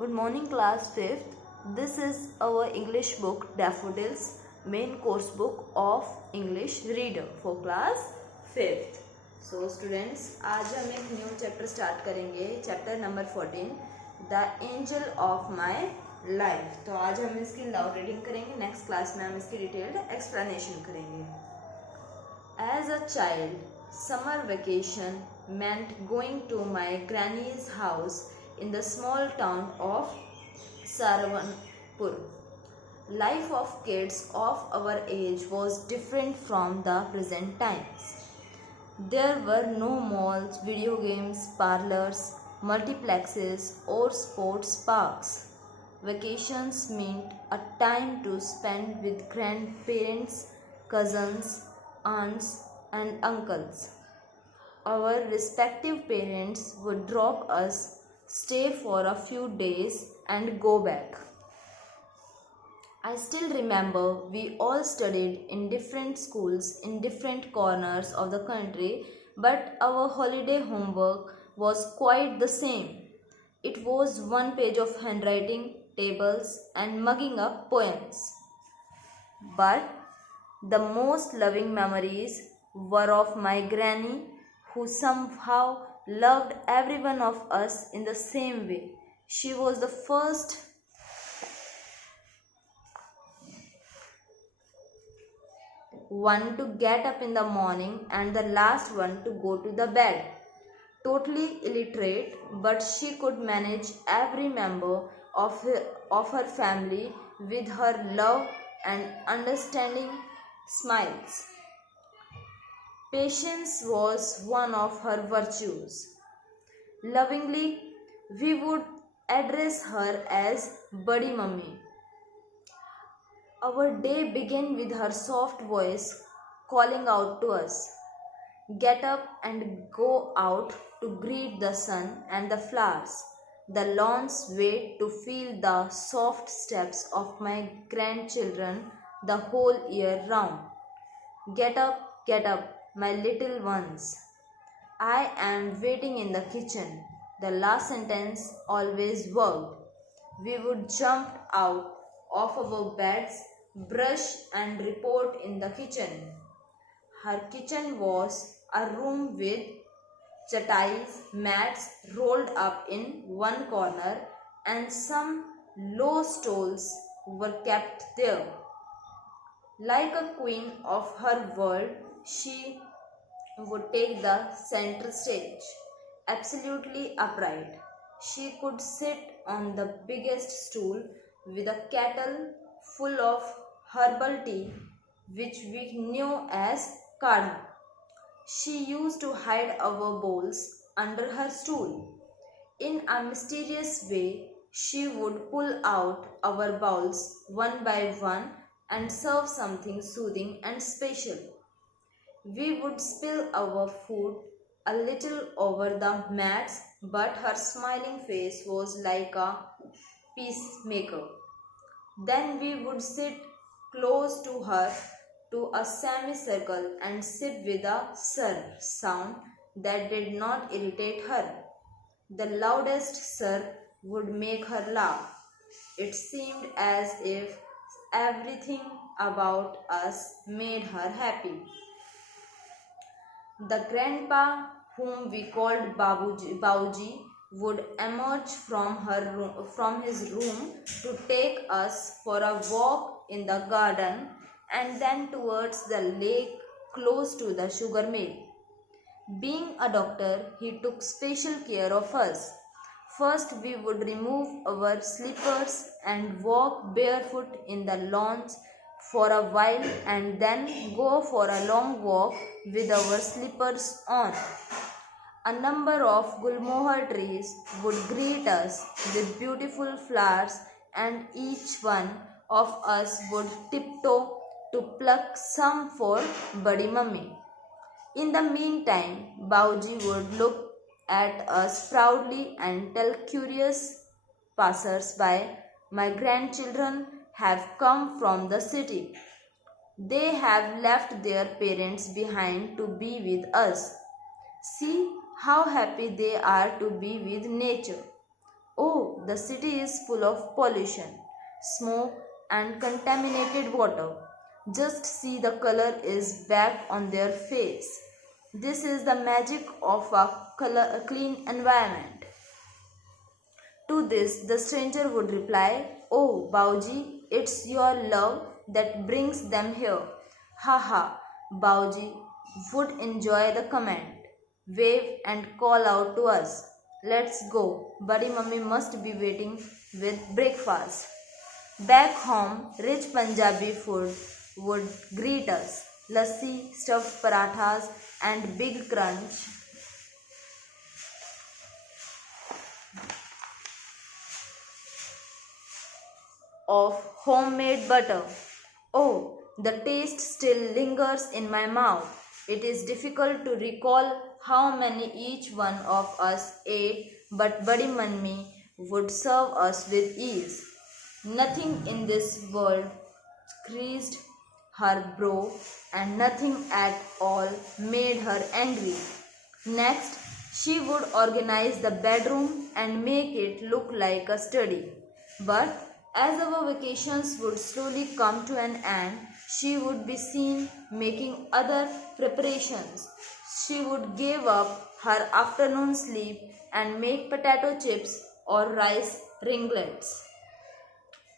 Good morning, class 5th. This is our English book Daffodils, main course book of English reader for class 5th. So students, आज हम एक new chapter start करेंगे, chapter number 14, the angel of my life. तो आज हम इसकी loud reading करेंगे. Next class में हम इसकी डिटेल्ड एक्सप्लेनेशन करेंगे. As a child, summer vacation meant going to my granny's house in the small town of Saranpur. Life of kids of our age was different from the present times. There were no malls, video games, parlors, multiplexes, or sports parks. Vacations meant a time to spend with grandparents, cousins, aunts, and uncles. Our respective parents would drop us, stay for a few days, and go back. I still remember we all studied in different schools in different corners of the country, but our holiday homework was quite the same. It was one page of handwriting, tables, and mugging up poems. But the most loving memories were of my granny, who somehow loved every one of us in the same way. She was the first one to get up in the morning and the last one to go to the bed. Totally illiterate, but she could manage every member of her family with her love and understanding smiles. Patience was one of her virtues. Lovingly, we would address her as Badi Mummy. Our day began with her soft voice calling out to us, "Get up and go out to greet the sun and the flowers. The lawns wait to feel the soft steps of my grandchildren the whole year round. Get up, my little ones. I am waiting in the kitchen." The last sentence always worked. We would jump out of our beds, brush, and report in the kitchen. Her kitchen was a room with chatais, mats rolled up in one corner, and some low stools were kept there. Like a queen of her world, she would take the center stage, absolutely upright. She could sit on the biggest stool with a kettle full of herbal tea, which we knew as kadha. She used to hide our bowls under her stool. In a mysterious way, she would pull out our bowls one by one and serve something soothing and special. We would spill our food a little over the mats, but her smiling face was like a peacemaker. Then we would sit close to her to a semicircle and sip with a surr sound that did not irritate her. The loudest surr would make her laugh. It seemed as if everything about us made her happy. The grandpa, whom we called Bauji, would emerge from his room to take us for a walk in the garden and then towards the lake close to the sugar mill. Being a doctor, he took special care of us. First, we would remove our slippers and walk barefoot in the lawns for a while and then go for a long walk with our slippers on. A number of gulmohar trees would greet us with beautiful flowers, and each one of us would tiptoe to pluck some for Badi Mummy. In the meantime, Bauji would look at us proudly and tell curious passers-by, "My grandchildren have come from the city. They have left their parents behind to be with us. See how happy they are to be with nature. Oh, the city is full of pollution, smoke, and contaminated water. Just see the color is back on their face. This is the magic of a clean environment. To this, the stranger would reply, "Oh, Bauji, it's your love that brings them here." Ha ha, Bauji would enjoy the comment, wave and call out to us, "Let's go, Badi Mummy must be waiting with breakfast." Back home, rich Punjabi food would greet us. Lassi, stuffed parathas and big crunch of homemade butter. Oh, the taste still lingers in my mouth. It is difficult to recall how many each one of us ate, but Badi Mummy would serve us with ease. Nothing in this world creased her brow, and nothing at all made her angry. Next, she would organize the bedroom and make it look like a study. But as our vacations would slowly come to an end, she would be seen making other preparations. She would give up her afternoon sleep and make potato chips or rice ringlets.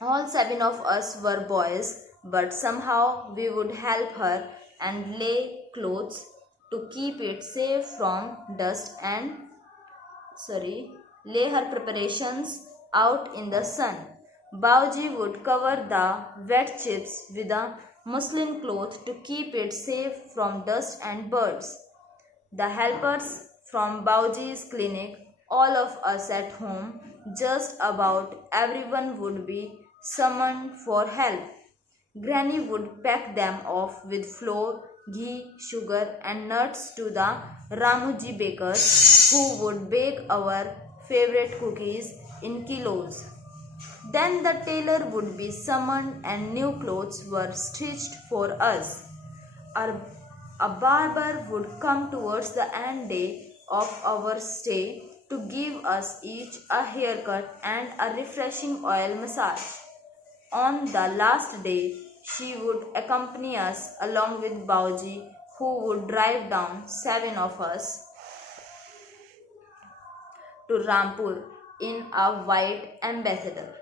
All seven of us were boys, but somehow we would help her and lay clothes to keep it safe from dust and lay her preparations out in the sun. Bauji would cover the wet chips with a muslin cloth to keep it safe from dust and birds. The helpers from Bauji's clinic, all of us at home, just about everyone would be summoned for help. Granny would pack them off with flour, ghee, sugar, and nuts to the Ramuji bakers, who would bake our favorite cookies in kilos. Then the tailor would be summoned and new clothes were stitched for us. Our, a barber would come towards the end day of our stay to give us each a haircut and a refreshing oil massage. On the last day, she would accompany us along with Bauji, who would drive down seven of us to Rampur in a white ambassador.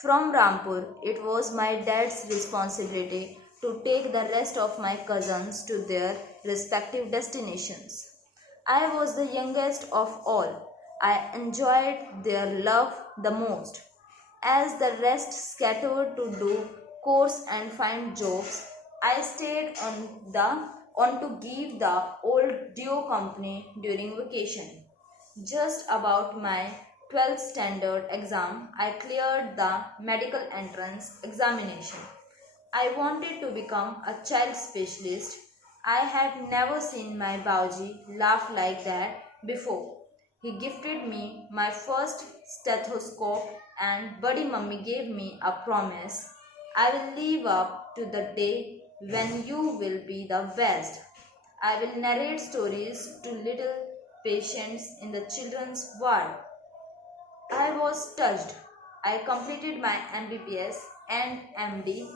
From Rampur, it was my dad's responsibility to take the rest of my cousins to their respective destinations. I was the youngest of all. I enjoyed their love the most. As the rest scattered to do course and find jobs, I stayed on to give the old duo company during vacation. Just about my 12th standard exam, I cleared the medical entrance examination. I wanted to become a child specialist. I had never seen my Bauji laugh like that before. He gifted me my first stethoscope and Buddy Mummy gave me a promise. I will live up to the day when you will be the best. I will narrate stories to little patients in the children's ward. I was touched. I completed my MBBS and MD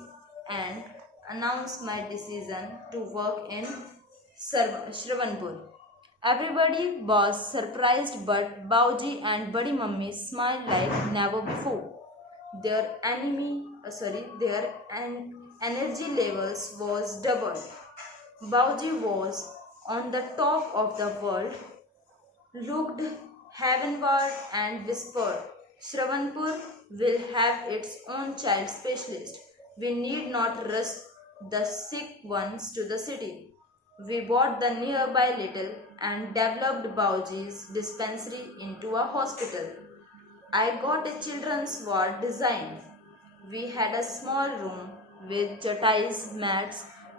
and announced my decision to work in Shravanpur. Everybody was surprised, but Bauji and Badi Mummy smiled like never before. Their energy levels was doubled. Bauji was on the top of the world, looked heavenward and whispered, "Shravanpur will have its own child specialist. We need not rush the sick ones to the city." We bought the nearby little and developed Bauji's dispensary into a hospital. I got a children's ward designed. We had a small room with chatais mats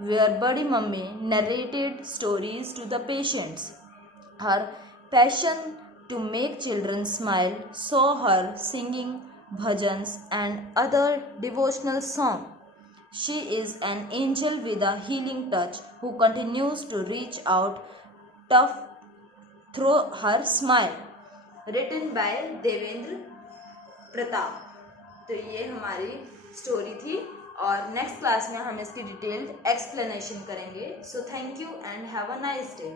where Badi Mummy narrated stories to the patients. Her passion to make children smile saw her singing bhajans and other devotional songs. She is an angel with a healing touch who continues to reach out tough through her smile. Written by Devendra Pratap. तो ये हमारी story थी और next class में हम इसकी detailed explanation करेंगे। So thank you and have a nice day.